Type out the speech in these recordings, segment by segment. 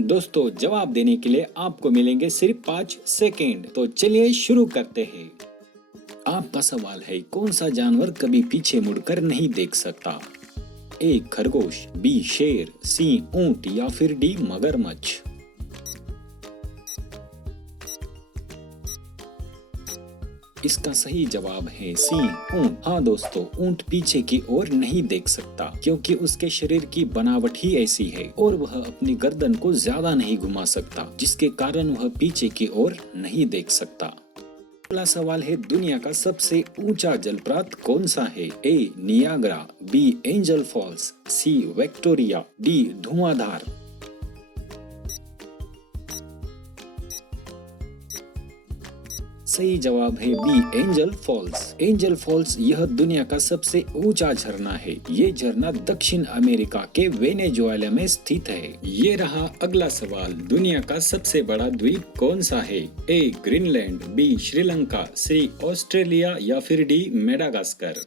दोस्तों जवाब देने के लिए आपको मिलेंगे सिर्फ 5 सेकेंड। तो चलिए शुरू करते हैं। आपका सवाल है, कौन सा जानवर कभी पीछे मुड़कर नहीं देख सकता? ए खरगोश, बी शेर, सी ऊंट या फिर डी मगरमच्छ। इसका सही जवाब है सी ऊंट। हाँ दोस्तों, ऊंट पीछे की ओर नहीं देख सकता क्योंकि उसके शरीर की बनावट ही ऐसी है और वह अपनी गर्दन को ज्यादा नहीं घुमा सकता, जिसके कारण वह पीछे की ओर नहीं देख सकता। अगला सवाल है, दुनिया का सबसे ऊंचा जलप्रपात कौन सा है? A Niagara, B Angel Falls, C Victoria, D Dhuandhar. सही जवाब है B Angel Falls. Angel Falls यह दुनिया का सबसे ऊंचा झरना है। ये झरना दक्षिण अमेरिका के वेनेजुएला में स्थित है। ये रहा अगला सवाल, दुनिया का सबसे बड़ा द्वीप कौन सा है? ए ग्रीनलैंड, बी श्रीलंका, सी ऑस्ट्रेलिया या फिर डी मेडागास्कर।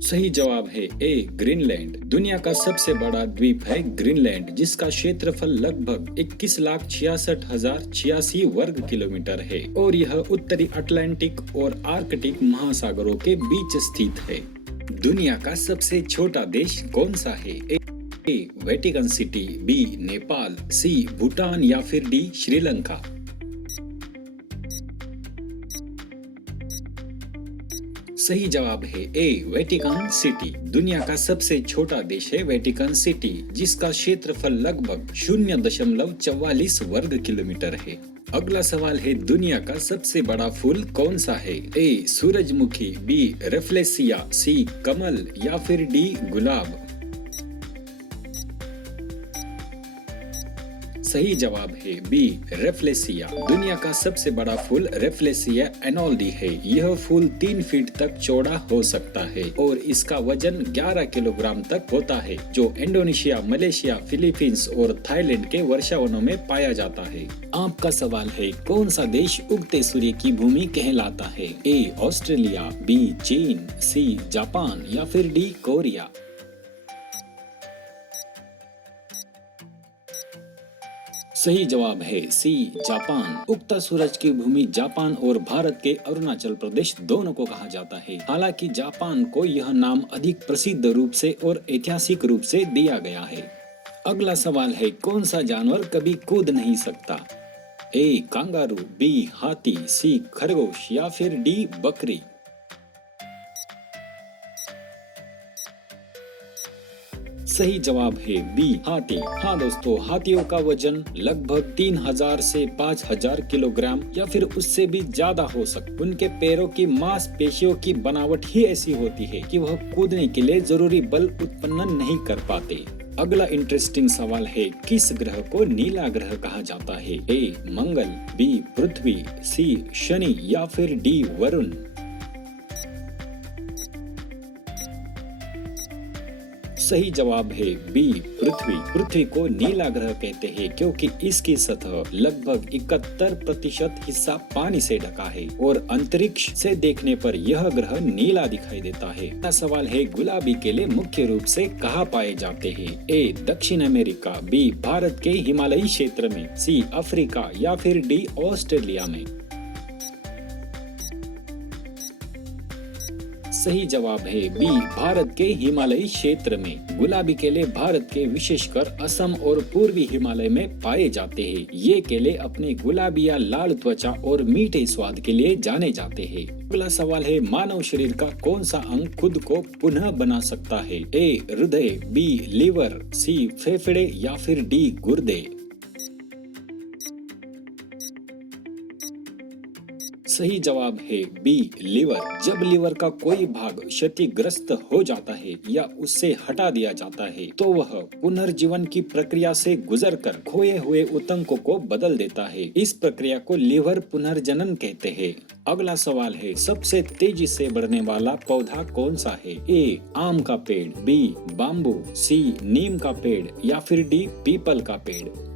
सही जवाब है ए ग्रीनलैंड। दुनिया का सबसे बड़ा द्वीप है ग्रीनलैंड, जिसका क्षेत्रफल लगभग 21,66,086 वर्ग किलोमीटर है और यह उत्तरी अटलांटिक और आर्कटिक महासागरों के बीच स्थित है। दुनिया का सबसे छोटा देश कौन सा है? ए वेटिकन सिटी, बी नेपाल, सी भूटान या फिर डी श्रीलंका। सही जवाब है ए वेटिकन सिटी। दुनिया का सबसे छोटा देश है वेटिकन सिटी, जिसका क्षेत्रफल लगभग 0.44 वर्ग किलोमीटर है। अगला सवाल है, दुनिया का सबसे बड़ा फूल कौन सा है? ए सूरजमुखी, बी रेफ्लेसिया, सी कमल या फिर डी गुलाब। सही जवाब है बी रेफ्लेसिया। दुनिया का सबसे बड़ा फूल रेफ्लेसिया एनोल्डी है। यह फूल 3 फीट तक चौड़ा हो सकता है और इसका वजन 11 किलोग्राम तक होता है, जो इंडोनेशिया, मलेशिया, फिलीपींस और थाईलैंड के वर्षावनों में पाया जाता है। आपका सवाल है, कौन सा देश उगते सूर्य की भूमि कहलाता है? ए ऑस्ट्रेलिया, बी चीन, सी जापान या फिर डी कोरिया। सही जवाब है सी जापान। उगता सूरज की भूमि जापान और भारत के अरुणाचल प्रदेश दोनों को कहा जाता है। हालांकि जापान को यह नाम अधिक प्रसिद्ध रूप से और ऐतिहासिक रूप से दिया गया है। अगला सवाल है, कौन सा जानवर कभी कूद नहीं सकता? ए कांगारू, बी हाथी, सी खरगोश या फिर डी बकरी। सही जवाब है बी हाथी। हाँ दोस्तों, हाथियों का वजन लगभग 3000 से 5000 किलोग्राम या फिर उससे भी ज्यादा हो सकता। उनके पैरों की मांसपेशियों की बनावट ही ऐसी होती है कि वह कूदने के लिए जरूरी बल उत्पन्न नहीं कर पाते। अगला इंटरेस्टिंग सवाल है, किस ग्रह को नीला ग्रह कहा जाता है? ए मंगल, बी पृथ्वी, सी शनि या फिर डी वरुण। सही जवाब है बी पृथ्वी। पृथ्वी को नीला ग्रह कहते हैं क्योंकि इसकी सतह लगभग 71% हिस्सा पानी से ढका है और अंतरिक्ष से देखने पर यह ग्रह नीला दिखाई देता है। अगला सवाल है, गुलाबी केले मुख्य रूप से कहाँ पाए जाते हैं? ए दक्षिण अमेरिका, बी भारत के हिमालयी क्षेत्र में, सी अफ्रीका या फिर डी ऑस्ट्रेलिया में। सही जवाब है बी भारत के हिमालयी क्षेत्र में। गुलाबी केले भारत के विशेषकर असम और पूर्वी हिमालय में पाए जाते हैं। ये केले अपने गुलाबी या लाल त्वचा और मीठे स्वाद के लिए जाने जाते हैं। अगला सवाल है, मानव शरीर का कौन सा अंग खुद को पुनः बना सकता है? ए हृदय, बी लीवर, सी फेफड़े या फिर डी गुर्दे। सही जवाब है बी लीवर। जब लीवर का कोई भाग क्षतिग्रस्त हो जाता है या उससे हटा दिया जाता है तो वह पुनर्जीवन की प्रक्रिया से गुजरकर खोए हुए ऊतकों को बदल देता है। इस प्रक्रिया को लीवर पुनर्जनन कहते हैं। अगला सवाल है, सबसे तेजी से बढ़ने वाला पौधा कौन सा है? ए आम का पेड़, बी बाम्बू, सी नीम का पेड़ या फिर डी पीपल का पेड़।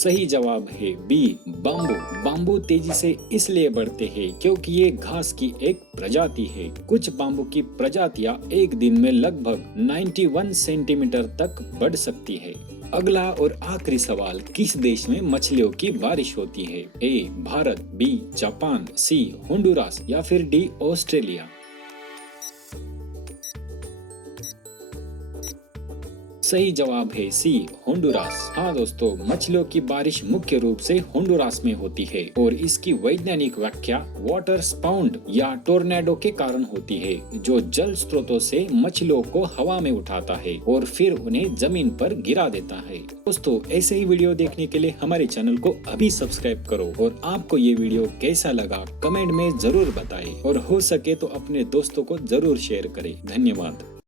सही जवाब है बी बाम्बू। बाम्बू तेजी से इसलिए बढ़ते हैं क्योंकि ये घास की एक प्रजाति है। कुछ बाम्बू की प्रजातियां एक दिन में लगभग 91 सेंटीमीटर तक बढ़ सकती है। अगला और आखिरी सवाल, किस देश में मछलियों की बारिश होती है? ए भारत, बी जापान, सी होंडुरास या फिर डी ऑस्ट्रेलिया। सही जवाब है सी होंडुरास। हाँ दोस्तों, मछलियों की बारिश मुख्य रूप से होंडुरास में होती है और इसकी वैज्ञानिक व्याख्या वाटर स्पाउट या टोर्नेडो के कारण होती है, जो जल स्रोतों से मछलियों को हवा में उठाता है और फिर उन्हें जमीन पर गिरा देता है। दोस्तों, ऐसे ही वीडियो देखने के लिए हमारे चैनल को अभी सब्सक्राइब करो और आपको ये वीडियो कैसा लगा कमेंट में जरूर बताएं और हो सके तो अपने दोस्तों को जरूर शेयर करें। धन्यवाद।